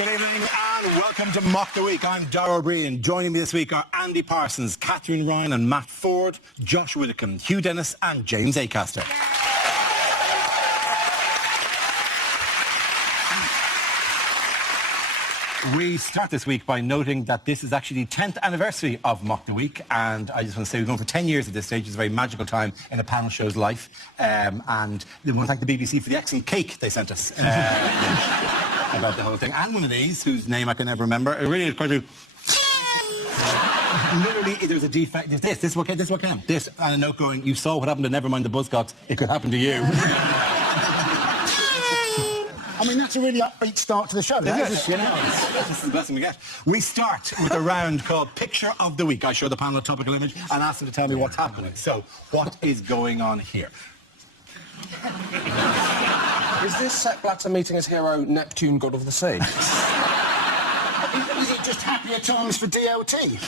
Good evening and welcome to Mock the Week. I'm Dara O'Brien. Joining me this week are Andy Parsons, Catherine Ryan and Matt Ford, Josh Widdicombe, Hugh Dennis and James Acaster. We start this week by noting that this is actually the 10th anniversary of Mock the Week, and I just want to say we've gone for 10 years at this stage. It's a very magical time in a panel show's life, and we want to thank the BBC for the excellent cake they sent us about the whole thing. And one of these, whose name I can never remember, it really is quite a... Literally, there's a defect. There's this is what came. This, and a note going, you saw what happened to Nevermind the Buzzcocks, it could happen to you. I mean, that's a really upbeat start to the show. This is the best thing we get. We start with a round called Picture of the Week. I show the panel a topical image and ask them to tell me what's happening. So, what is going on here? Is this Sepp Blatter meeting his hero, Neptune, god of the sea? Is it just happier times for DLT?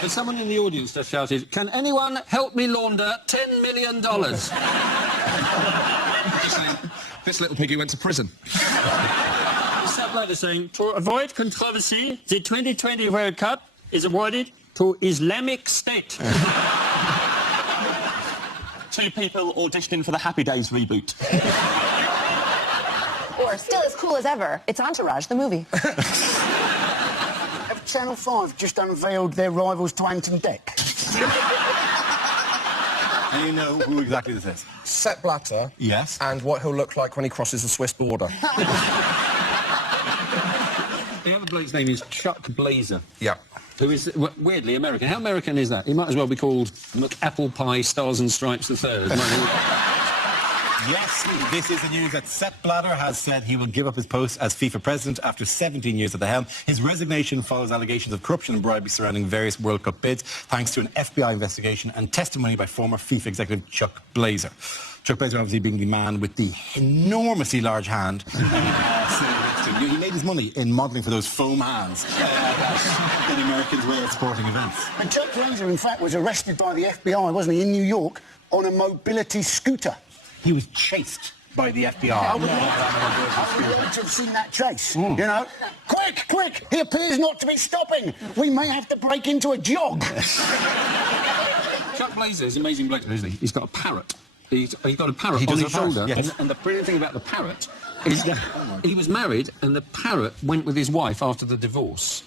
There's someone in the audience just shouted, "Can anyone help me launder $10 million?" This little piggy went to prison. Sepp Blatter saying, to avoid controversy, the 2020 World Cup is awarded to Islamic State. Two people auditioning for the Happy Days reboot. Or, still as cool as ever, it's Entourage, the movie. Have Channel 5 just unveiled their rivals to Anton Deck? And you know who exactly this is? Sepp Blatter. Yes. And what he'll look like when he crosses the Swiss border. The other bloke's name is Chuck Blazer. Yeah. Who is, weirdly, American. How American is that? He might as well be called McApple Pie Stars and Stripes III. Yes, this is the news that Sepp Blatter has said he will give up his post as FIFA president after 17 years at the helm. His resignation follows allegations of corruption and bribery surrounding various World Cup bids, thanks to an FBI investigation and testimony by former FIFA executive Chuck Blazer. Chuck Blazer obviously being the man with the enormously large hand. He made his money in modelling for those foam hands that Americans wear at sporting events. And Chuck Blazer, in fact, was arrested by the FBI, wasn't he, in New York, on a mobility scooter. He was chased by the FBI. I would like to have seen that chase, you know. Quick, quick, he appears not to be stopping. We may have to break into a jog. Chuck Blazer is an amazing bloke, isn't he? He's got a parrot. He's got a parrot He on does his have shoulder. parrots, yes. And the brilliant thing about the parrot is that he was married and the parrot went with his wife after the divorce.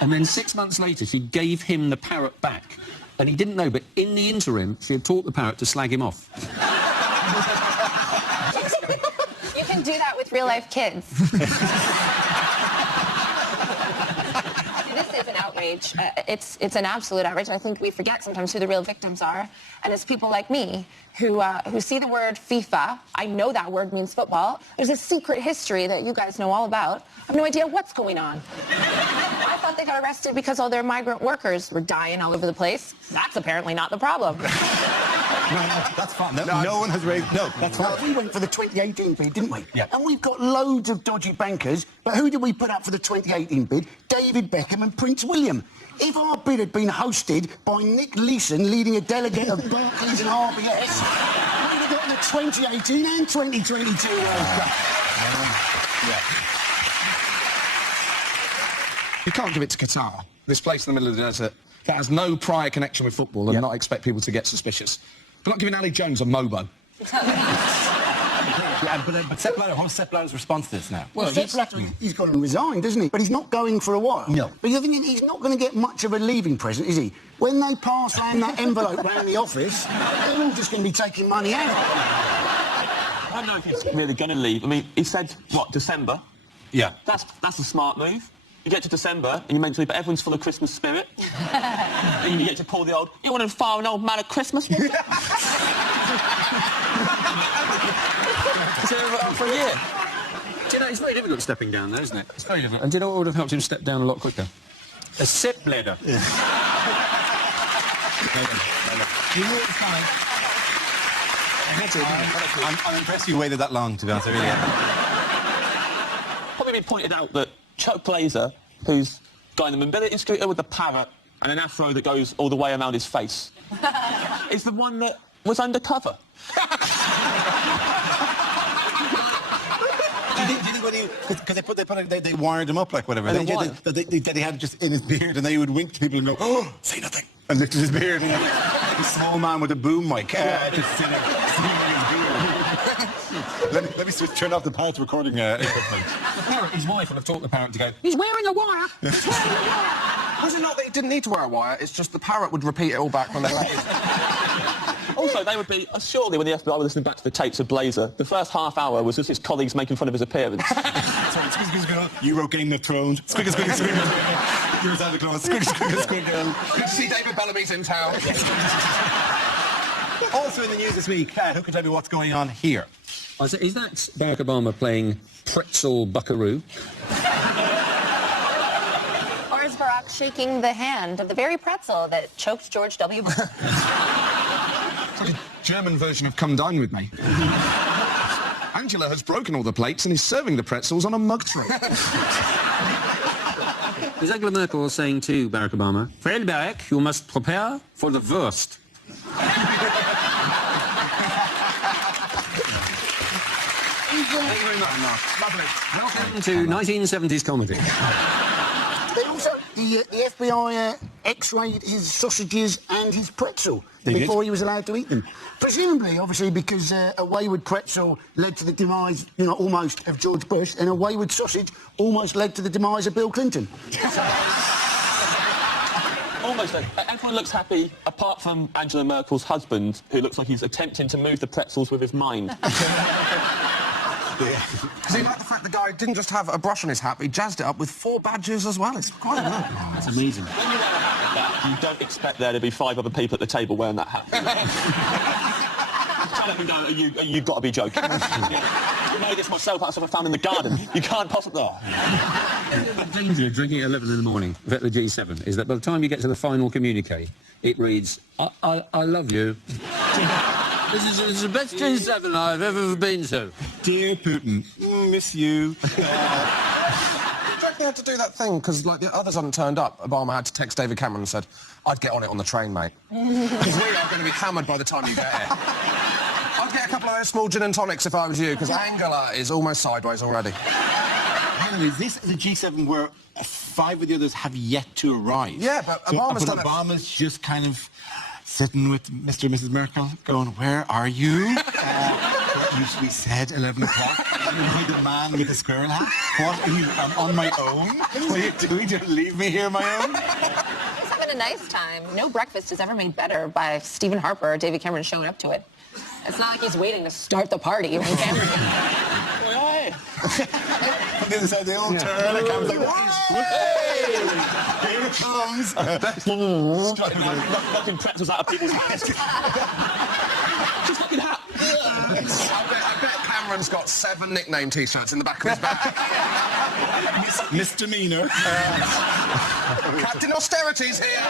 And then 6 months later, she gave him the parrot back. And he didn't know, but in the interim, she had taught the parrot to slag him off. You can do that with real-life kids. This is an outrage. It's an absolute outrage, and I think we forget sometimes who the real victims are. And it's people like me who see the word FIFA. I know that word means football. There's a secret history that you guys know all about. I have no idea what's going on. I thought they got arrested because all their migrant workers were dying all over the place. That's apparently not the problem. No, that's fine. No one has raised... No, that's fine. We went for the 2018 bid, didn't we? Yeah. And we've got loads of dodgy bankers, but who did we put up for the 2018 bid? David Beckham and Prince William. If our bid had been hosted by Nick Leeson, leading a delegate of Barclays and RBS, we would have gotten the 2018 and 2022 World Cup. You can't give it to Qatar, this place in the middle of the desert that has no prior connection with football, and not expect people to get suspicious. But not giving Ali Jones a mobo. Yeah, but Sepp Blatter, what's Sepp Blatter's response to this now? Well, Sepp Blatter, he's gone and resigned, doesn't he? But he's not going for a while. No. But you're thinking he's not going to get much of a leaving present, is he? When they pass around that envelope around the office, they're all just going to be taking money out. I don't know if he's really going to leave. I mean, he said, what, December? Yeah. That's a smart move. You get to December and you mentally, but everyone's full of Christmas spirit. And you get to pull the old, you want to fire an old man at Christmas? Is it over for a year? Do you know, it's very difficult stepping down there, isn't it? It's very difficult. And do you know what would have helped him step down a lot quicker? A Sepp Blatter. You know it's fine. I'm impressed you waited that long, to be honest. I really am. Probably been pointed out that Chuck Blazer, who's got the mobility scooter with the parrot and an afro that goes all the way around his face, is the one that was undercover. Do you think when he, because they wired him up like whatever. And then They had it just in his beard, and then he would wink to people and go, "Oh, say nothing," and lifted his beard. And like a small man with a boom mic, just singing his beard. let me turn off the parrot's recording equipment. The parrot, his wife would have taught the parrot to go, "He's wearing a wire." He's wearing a wire. Was it not that he didn't need to wear a wire? It's just the parrot would repeat it all back when they left. Also, they would be, surely when the FBI were listening back to the tapes of Blazer, the first half hour was just his colleagues making fun of his appearance. Sorry, you wrote Game of Thrones. Squiggle, squiggle, squiggle. You're Santa Claus. Squiggle, squiggle, squiggle. Good to see David Bellamy's in town. Also in the news this week, who can tell me what's going on here? Is that Barack Obama playing pretzel buckaroo? Or is Barack shaking the hand of the very pretzel that choked George W. Bush? It's like a German version of Come Dine With Me. Angela has broken all the plates and is serving the pretzels on a mug tray. Is Angela Merkel saying to Barack Obama, "Friend Barack, you must prepare for the worst"? Thank you very much. Lovely. Welcome to 1970s comedy. Also, the FBI x-rayed his sausages and his pretzel They did? before he was allowed to eat them. Presumably, obviously, because a wayward pretzel led to the demise, almost of George Bush, and a wayward sausage almost led to the demise of Bill Clinton. Almost. Everyone looks happy, apart from Angela Merkel's husband, who looks like he's attempting to move the pretzels with his mind. Does he like the fact the guy didn't just have a brush on his hat, but he jazzed it up with 4 badges as well? It's quite good. That's amazing. When you wear a hat like that, you don't expect there to be 5 other people at the table wearing that hat. Trying to let me know, you've got to be joking. I made this myself out of something I found in the garden. You can't possibly... The danger of drinking at 11 in the morning at the G7 is that by the time you get to the final communique, it reads, I love you. This is the best G7 I've ever been to. Dear Putin, miss you. He had to do that thing because, like, the others hadn't turned up. Obama had to text David Cameron and said, "I'd get on it on the train, mate. Because we are going to be hammered by the time you get here. I'd get a couple of those small gin and tonics if I was you, because Angela is almost sideways already." Hang on, is this the G7 where 5 of the others have yet to arrive? Yeah, but Obama's done it. Obama's just kind of sitting with Mr. and Mrs. Merkel going, "Where are you? What usually said 11 o'clock. You're the man with the squirrel hat. What, are you on my own? What are you doing to leave me here on my own?" He's having a nice time. No breakfast is ever made better by Stephen Harper or David Cameron showing up to it. It's not like he's waiting to start the party when Cameron... On the other side, they all turn and Cameron's like, "Hey! Here it comes." Knocking pretzels out of people's hands. Just fucking hat. I bet Cameron's got 7 nickname T-shirts in the back of his bag. Misdemeanor. Captain Austerity's here.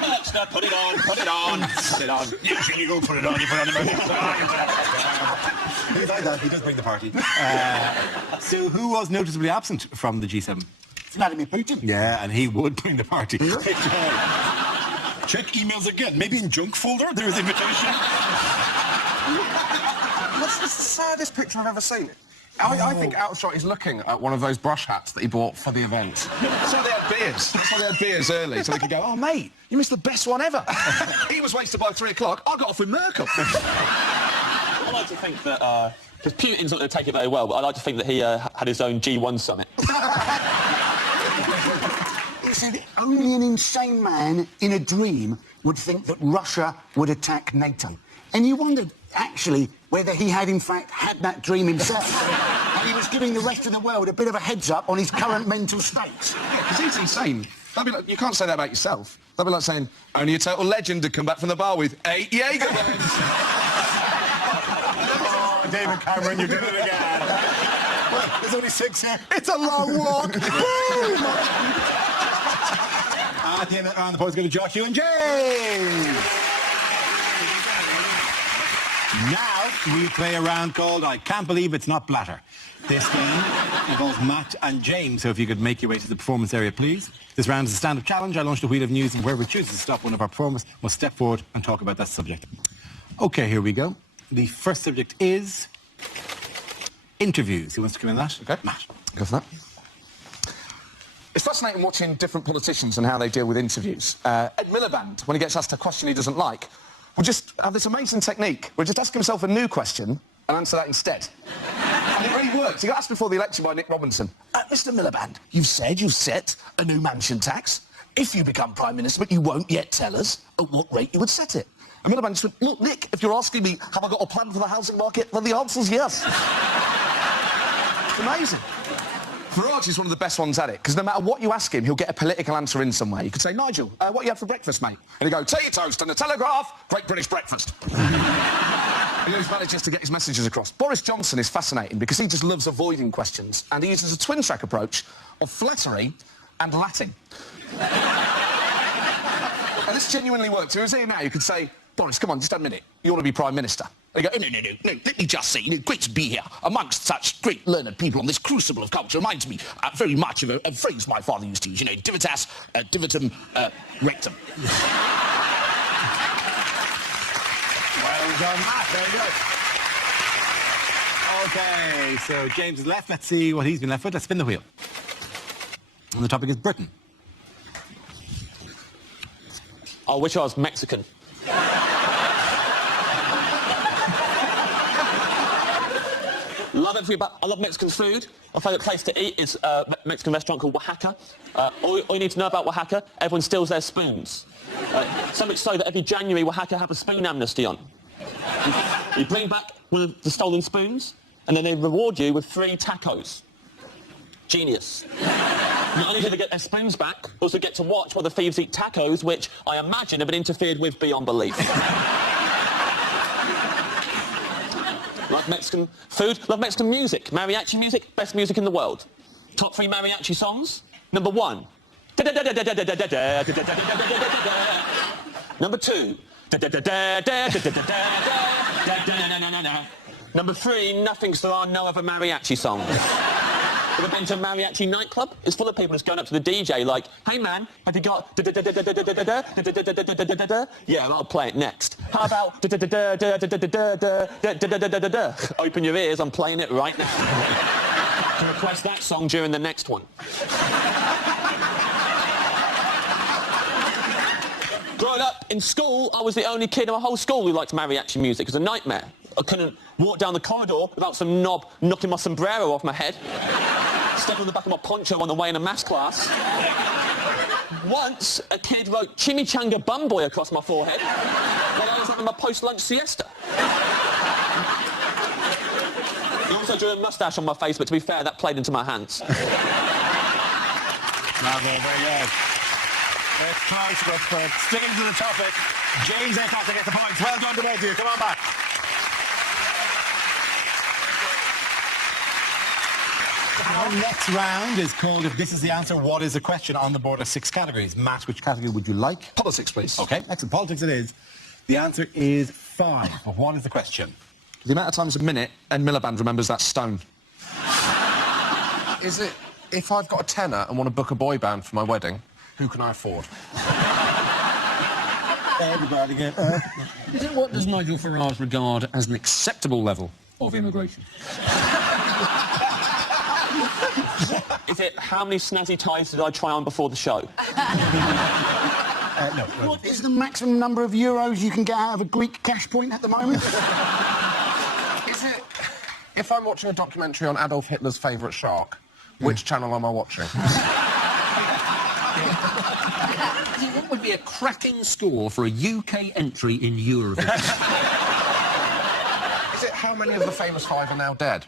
Merchner, put it on, put it on, put it on. You go put it on, you put it on. He's like that, he does bring the party. So who was noticeably absent from the G7? Vladimir Putin. Yeah, and he would bring the party. Check emails again. Maybe in junk folder there is invitation. What's the saddest picture I've ever seen? I think Outshot is looking at one of those brush hats that he bought for the event. That's why they had beers. That's why they had beers early, so they could go, "Oh, mate, you missed the best one ever." He was wasted by 3 o'clock. I got off with Merkel. I like to think that, because Putin's not going to take it very well, but I like to think that he had his own G1 summit. He said only an insane man in a dream would think that Russia would attack NATO. And you wondered, actually, whether he had, in fact, had that dream himself. And he was giving the rest of the world a bit of a heads-up on his current mental states. Because he's insane. That'd be like, you can't say that about yourself. That'd be like saying, only a total legend to come back from the bar with 8 Jaegerbombs. Oh, David Cameron, you did it again. Well, there's only 6 here. It's a long walk. At the end of the post, go to Josh, Hugh and James. Now we play a round called I Can't Believe It's Not Blatter. This game involves Matt and James, so if you could make your way to the performance area, please. This round is a stand-up challenge. I launched a wheel of news, and whoever chooses to stop one of our performers must step forward and talk about that subject. Okay, here we go. The first subject is interviews. Who wants to come in that? Okay. Matt. Go for that. It's fascinating watching different politicians and how they deal with interviews. Ed Miliband, when he gets asked a question he doesn't like, will just have this amazing technique where he'll just ask himself a new question and answer that instead. And it really works. He got asked before the election by Nick Robinson. Mr Miliband, you've said you've set a new mansion tax. If you become Prime Minister, but you won't yet tell us at what rate you would set it. And Miliband just went, look, Nick, if you're asking me, have I got a plan for the housing market? Then the answer's yes. It's amazing. Farage is one of the best ones at it, because no matter what you ask him, he'll get a political answer in some way. You could say, Nigel, what you had for breakfast, mate? And he'll go, tea, toast and a Telegraph, Great British breakfast. He always manages to get his messages across. Boris Johnson is fascinating because he just loves avoiding questions, and he uses a twin-track approach of flattery and Latin. And this genuinely works. If he was here now, you could say, Boris, come on, just a minute. You want to be Prime Minister? They go, no, let me just say, great to be here amongst such great learned people on this crucible of culture. Reminds me very much of a phrase my father used to use, divitas, divitum, rectum. Well done, Matt. Very good. OK, so James is left. Let's see what he's been left with. Let's spin the wheel. And the topic is Britain. I wish I was Mexican. I love Mexican food. My favourite place to eat is a Mexican restaurant called Oaxaca. All you need to know about Oaxaca, everyone steals their spoons. So much so that every January Oaxaca have a spoon amnesty on. You bring back one of the stolen spoons, and then they reward you with 3 tacos. Genius. Not only do they get their spoons back, they also get to watch while the thieves eat tacos, which I imagine have been interfered with beyond belief. Love Mexican food, love Mexican music. Mariachi music, best music in the world. Top 3 mariachi songs. Number 1. Number 2. Number 3, nothing, so there are no other mariachi songs. Ever been to a mariachi nightclub? It's full of people just going up to the DJ like, hey man, have you got yeah, I'll play it next. How about open your ears, I'm playing it right now. To request that song during the next one. Growing up in school, I was the only kid in my whole school who liked mariachi music. It was a nightmare. I couldn't walk down the corridor without some knob knocking my sombrero off my head. Step on the back of my poncho on the way in a maths class. Once, a kid wrote Chimichanga Bum Boy across my forehead while I was having my post-lunch siesta. He also drew a moustache on my face, but to be fair, that played into my hands. Very good. It's close, but sticking to the topic. James Acosta gets the points. Well done to both of you. Come on back. Our next round is called If This Is the Answer, What is the Question? On the board of 6 categories. Matt, which category would you like? Politics, please. OK, excellent. Politics it is. The answer is 5. But what is the question? The amount of times a minute Ed Miliband remembers that stone. Is it, if I've got a tenner and want to book a boy band for my wedding, who can I afford? Everybody get... What does Nigel Farage regard as an acceptable level of immigration? Is it how many snazzy ties did I try on before the show? No. What is the maximum number of euros you can get out of a Greek cash point at the moment? Is it, if I'm watching a documentary on Adolf Hitler's favourite shark, which channel am I watching? What would be a cracking score for a UK entry in Eurovision? Is it how many of the famous 5 are now dead?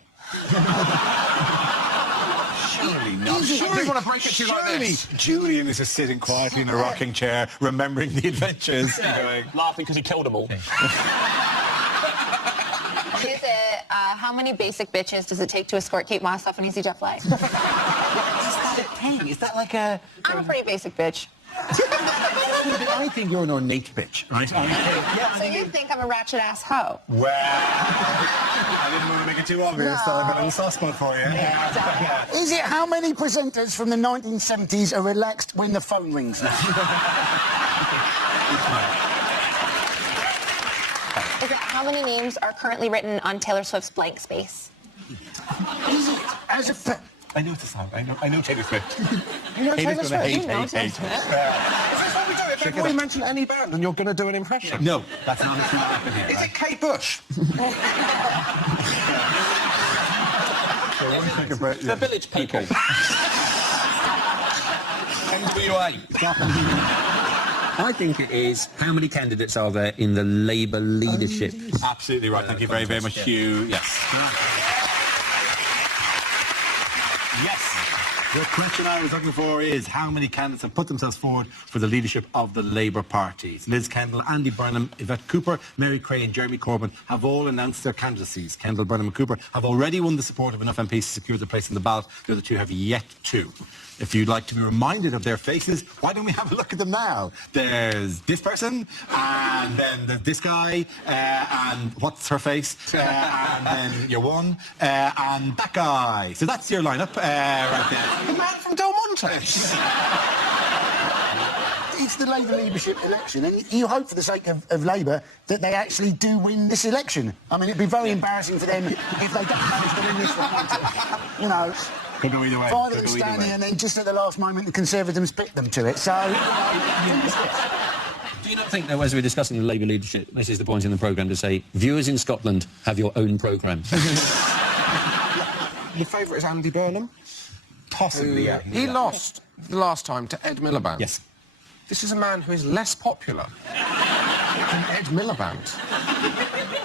Surely not. I didn't want to break it to you like this. Julian is just sitting quietly in a rocking chair, remembering the adventures. Going, Laughing because he killed them all. Is it, how many basic bitches does it take to escort Kate Moss off an EasyJet flight? is that a thing? Is that like a... I'm a pretty basic bitch. I think you're an ornate bitch, right? So you think I'm a ratchet-ass hoe? Well, I didn't want to make it too obvious, so I've got a little soft spot for you. Yeah, exactly. Is it how many presenters from the 1970s are relaxed when the phone rings? Is it how many names are currently written on Taylor Swift's blank space? Is it? As a I know it's a song. I know Taylor Swift. You know Taylor Taylor's gonna Swift? hate. Is this what we do? If everybody mention any band and you're going to do an impression? No, that's not what's going to happen here. Is it Kate Bush? The Village People. NWA. I think it is how many candidates are there in the Labour leadership? Absolutely right. Thank you very, very much, Hugh. Yes. Yes. The question I was looking for is how many candidates have put themselves forward for the leadership of the Labour Party? Liz Kendall, Andy Burnham, Yvette Cooper, Mary Creagh and Jeremy Corbyn have all announced their candidacies. Kendall, Burnham and Cooper have already won the support of enough MPs to secure their place in the ballot. The other two have yet to. If you'd like to be reminded of their faces, why don't we have a look at them now? There's this person, and then there's this guy, and what's her face, and then your one, and that guy. So that's your lineup right there. The man from Del Monte. It's the Labour leadership election, and you hope for the sake of Labour that they actually do win this election. I mean, it'd be very embarrassing for them if they don't manage to win this one. You know, Could go either way. Father Could and go either Stanley, way. and then just at the last moment, the Conservatives picked them to it. So, Do you not think, though, as we're discussing the Labour leadership, this is the point in the programme to say, viewers in Scotland have your own programme? Your favourite is Andy Burnham. Possibly, yeah. He lost the last time to Ed Miliband. Yes. This is a man who is less popular than Ed Miliband.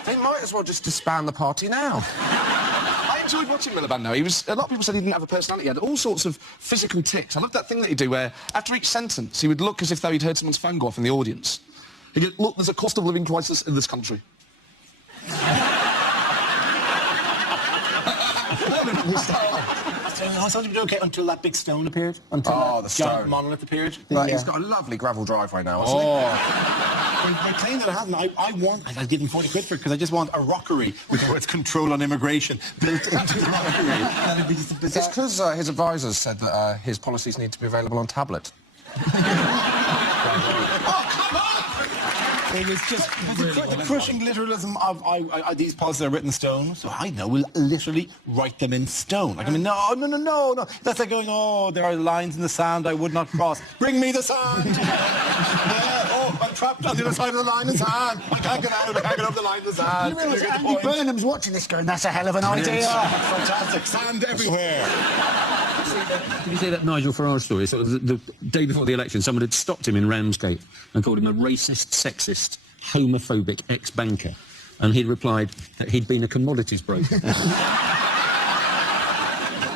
They might as well just disband the party now. I enjoyed watching Miliband now. A lot of people said he didn't have a personality. He had all sorts of physical tics. I loved that thing that he'd do where, after each sentence, he would look as if though he'd heard someone's phone go off in the audience. He'd go, look, there's a cost of living crisis in this country. I thought you'd be okay until that big stone appeared. Until Oh, that the giant stone. monolith appeared. But he's got a lovely gravel driveway now, hasn't he? I claim that it hasn't. I'd give him 40 quid for it because I just want a rockery with the words control on immigration built into the rockery. That'd be just a It's bizarre... because his advisors said that his policies need to be available on tablet. It was just the crushing literalism of these policies are written in stone, so I know we'll literally write them in stone. Like, I mean, no. That's like going, oh, there are lines in the sand I would not cross. Bring me the sand! Yeah, oh, I'm trapped on the other side of the line of sand. I can't get out. I can't get over the line of sand. you realise You get the Andy point. Burnham's watching this going, that's a hell of an idea. Fantastic. Sand everywhere. Did you see that Nigel Farage story? Sort of the day before the election, someone had stopped him in Ramsgate and called him a racist, sexist, homophobic ex-banker. And he'd replied that he'd been a commodities broker.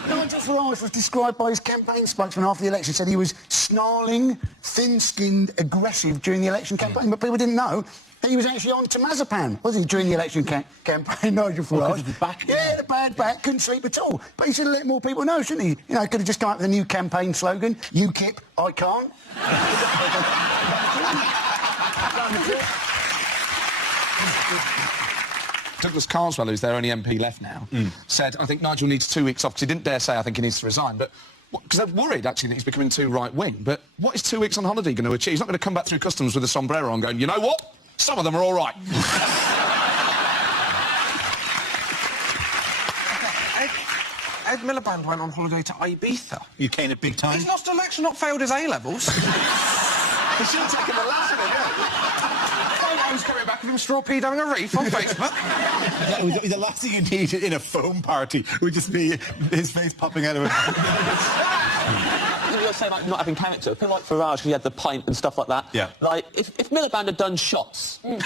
Nigel Farage was described by his campaign spokesman after the election, said he was snarling, thin-skinned, aggressive during the election campaign, but people didn't know that he was actually on temazepam, was he, during the election campaign, Nigel Farage? of the back? Yeah, the bad back, couldn't sleep at all. But he should have let more people know, shouldn't he? You know, could have just come up with a new campaign slogan, UKIP, I can't. Douglas Carswell, who's their only MP left now, said, I think Nigel needs 2 weeks off, because he didn't dare say, I think he needs to resign, but because they're worried, actually, that he's becoming too right-wing. But what is 2 weeks on holiday going to achieve? He's not going to come back through customs with a sombrero on going, you know what? Some of them are all right. Ed Miliband went on holiday to Ibiza. You cane it big time. He's lost election, not failed his A-levels. They should have taken the last one, yeah. I was coming back with him straw peed having a reef on Facebook. The last thing you need in a foam party would just be his face popping out of it. You're saying like not having character. People like Farage, he had the pint and stuff like that. Yeah. Like if Miliband had done shots. Nobody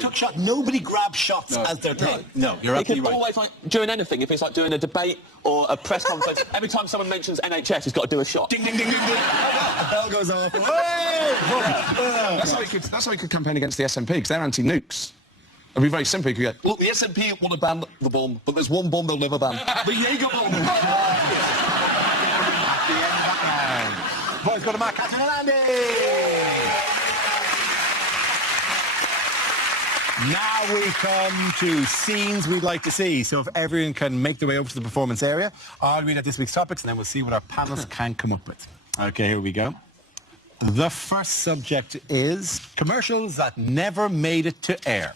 took shots. Nobody grabbed shots as they're taken. No, you're He could absolutely right. always, like, during anything, if it's like doing a debate or a press conference, every time someone mentions NHS, he's got to do a shot. Ding, ding, ding, ding, ding. The bell goes off. That's how he could campaign against the SNP, because they're anti-nukes. It'd be very simple. He could go, look, the SNP want to ban the bomb, but there's one bomb they'll never ban. The Jaeger bomb. Boys, go to Mark Catherine and Andy. Now we come to scenes we'd like to see. So if everyone can make their way over to the performance area, I'll read out this week's topics and then we'll see what our panelists can come up with. Okay, here we go. The first subject is commercials that never made it to air.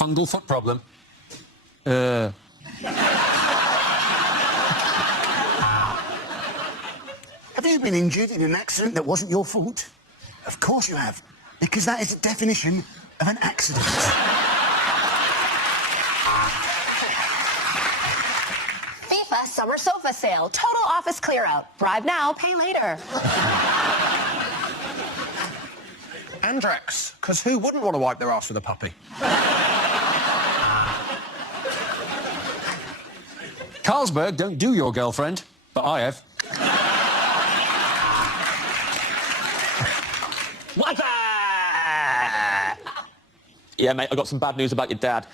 Fungal foot problem. Have you been injured in an accident that wasn't your fault? Of course you have, because that is the definition of an accident. FIFA summer sofa sale. Total office clear out. Bribe now, pay later. Andrex, because who wouldn't want to wipe their ass with a puppy? Carlsberg don't do your girlfriend, but I have. What? Yeah, mate, I got some bad news about your dad.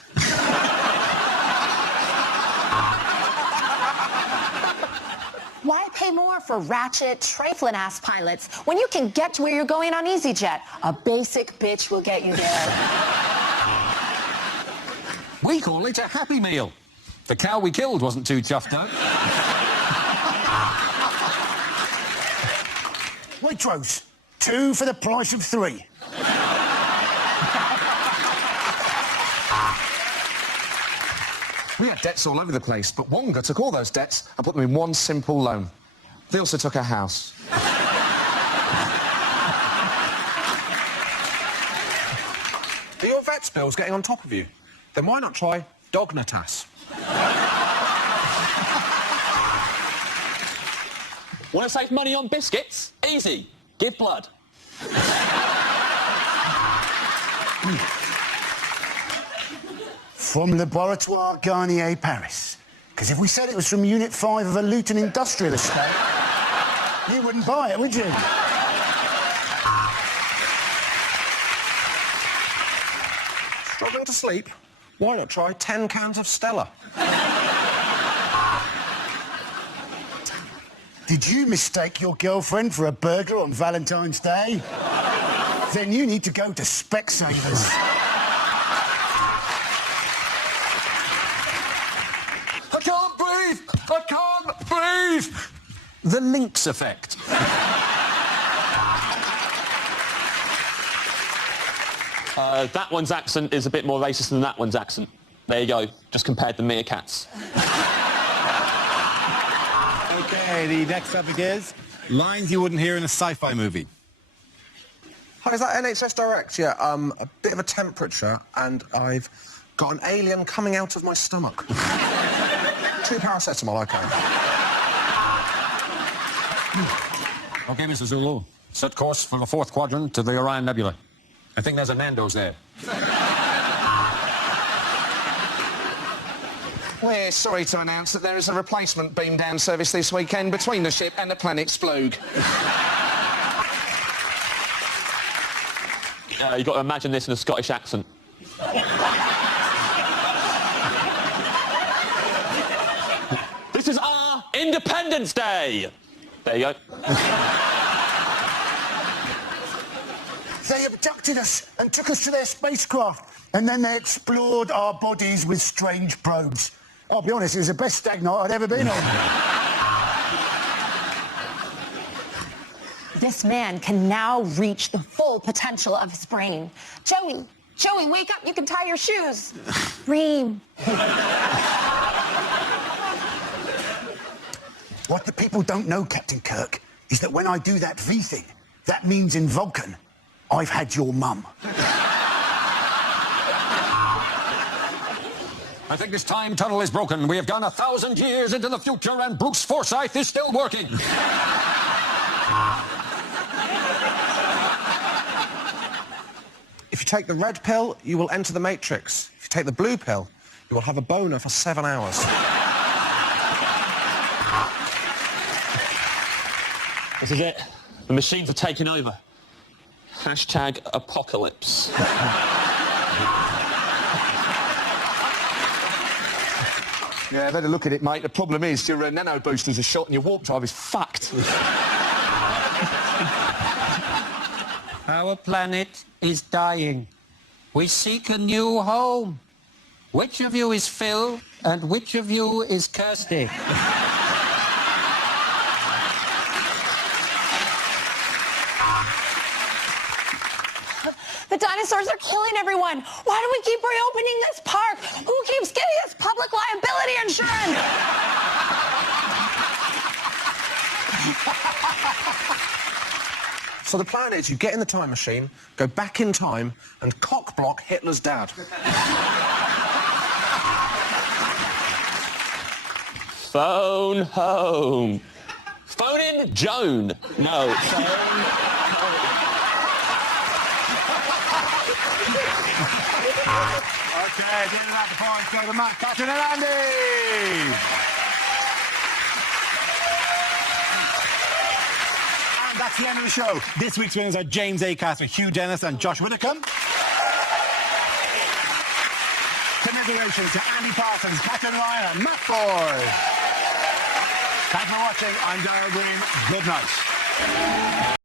Why pay more for ratchet, trifling-ass pilots when you can get to where you're going on EasyJet? A basic bitch will get you there. We call it a Happy Meal. The cow we killed wasn't too chuffed out. Waitrose, 2 for the price of 3. We had debts all over the place, but Wonga took all those debts and put them in one simple loan. They also took our house. Are your vet's bills getting on top of you? Then why not try Dognatas? Want to save money on biscuits? Easy. Give blood. From Laboratoire Garnier, Paris. Because if we said it was from Unit 5 of a Luton industrial estate, you wouldn't buy it, would you? Struggling to sleep? Why not try 10 cans of Stella? Did you mistake your girlfriend for a burglar on Valentine's Day? Then you need to go to Specsavers. I can't breathe! I can't breathe! The Lynx effect. That one's accent is a bit more racist than that one's accent. There you go. Just compared to meerkats. Okay, the next topic is lines you wouldn't hear in a sci-fi movie. Hi, is that NHS Direct? Yeah, a bit of a temperature, and I've got an alien coming out of my stomach. 2 paracetamol, OK. OK, Mr. Zulu. Set course for the 4th quadrant to the Orion Nebula. I think there's a Nando's there. We're sorry to announce that there is a replacement beam down service this weekend between the ship and the planet Splooge. You've got to imagine this in a Scottish accent. This is our Independence Day! There you go. They abducted us and took us to their spacecraft, and then they explored our bodies with strange probes. I'll be honest, it was the best stag night I'd ever been on. This man can now reach the full potential of his brain. Joey, wake up, you can tie your shoes. Reem. What the people don't know, Captain Kirk, is that when I do that V thing, that means in Vulcan, I've had your mum. I think this time tunnel is broken. We have gone 1,000 years into the future and Bruce Forsyth is still working. If you take the red pill, you will enter the Matrix. If you take the blue pill, you will have a boner for 7 hours. This is it. The machines have taken over. Hashtag apocalypse. Yeah, better look at it, mate. The problem is your nano boosters are shot and your warp drive is fucked. Our planet is dying. We seek a new home. Which of you is Phil and which of you is Kirsty? The dinosaurs dinosaurs are killing everyone. Why do we keep reopening this park? Who keeps giving us public liability insurance? So the plan is you get in the time machine, go back in time, and cock-block Hitler's dad. Phone home. Phone in Joan. No, phone Okay, at the end of that, the points go to Matt, Catherine and Andy. And that's the end of the show. This week's winners are James Acaster, Hugh Dennis and Josh Widdicombe. Commiserations to Andy Parsons, Catherine Ryan and Matt Ford. Thanks for watching. I'm Darrell Green. Good night.